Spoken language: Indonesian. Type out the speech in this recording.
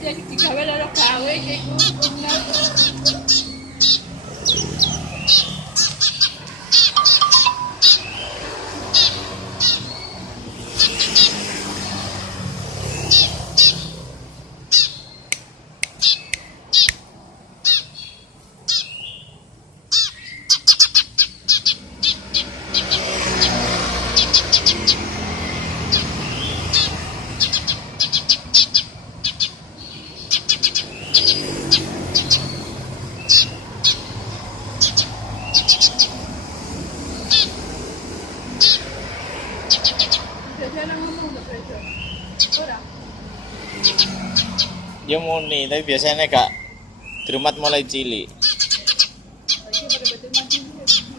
Dadi digawe loro gawe iku bener. Biasanya ngomong nggak beda. Ora. Ya muni, tapi biasanya gak geremat mulai cilik.